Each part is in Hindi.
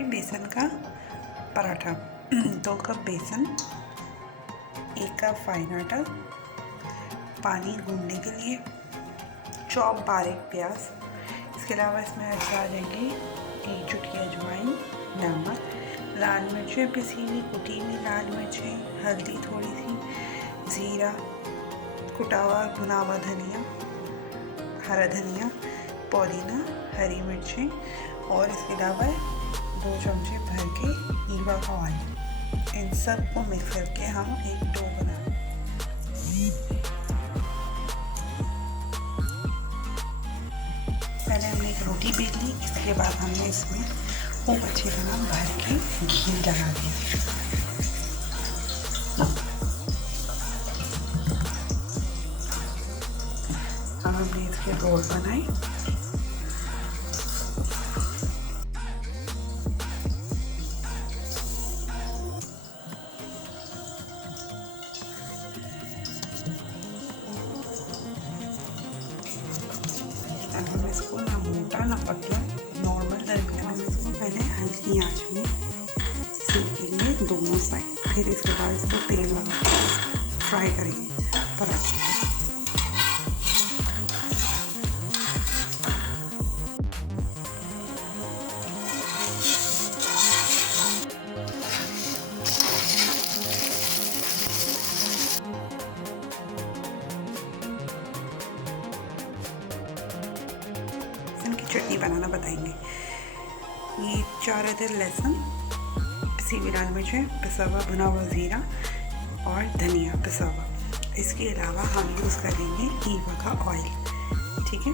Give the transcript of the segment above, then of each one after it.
बनाएंगे बेसन का पराठा। 2 कप बेसन, 1 कप फाइन आटा, पानी गूंदने के लिए, चॉप बारीक प्याज। इसके अलावा इसमें आ जाएंगे 1 चुटकी अजवाइन, नमक, लाल मिर्चें पिसी हुई, कुटी हुई लाल मिर्चें, हल्दी थोड़ी सी, ज़ीरा, कुटा हुआ भुना हुआ धनिया, हरा धनिया, पुदीना, हरी मिर्चें और इसके अलावा 2 चमचे भर के ईवा का ऑयल। इन सब को मिक्स करके हम एक डो बनाएंगे। पहले हमने एक रोटी बेल ली, इसके बाद हमने इसमें खूब अच्छी तरह भर के घी लगा दिया। अब हमने इसके रोल बनाए। हम इसको ना मोटा ना पतला, नॉर्मल दरमियान हम इसको पहले हल्की आंच में सेकेंगे दोनों साइड, फिर इसके बाद इसको तेल लगा के फ्राई करेंगे पराठे। की चटनी बनाना बताएंगे। ये 4 अदर लहसुन, पिसी हुई लाल मिर्चें, पिसा हुआ भुना हुआ ज़ीरा और धनिया पिसा हुआ। इसके अलावा हम यूज़ करेंगे ईवा का ऑयल। ठीक है,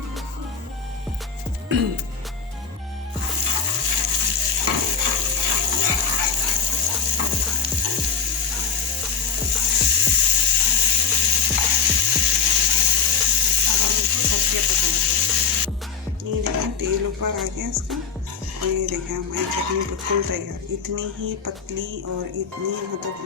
ये देखें तेल ऊपर आ गया इसका, और ये देखें हमारी चटनी बिल्कुल तैयार। इतनी ही पतली और इतनी मतलब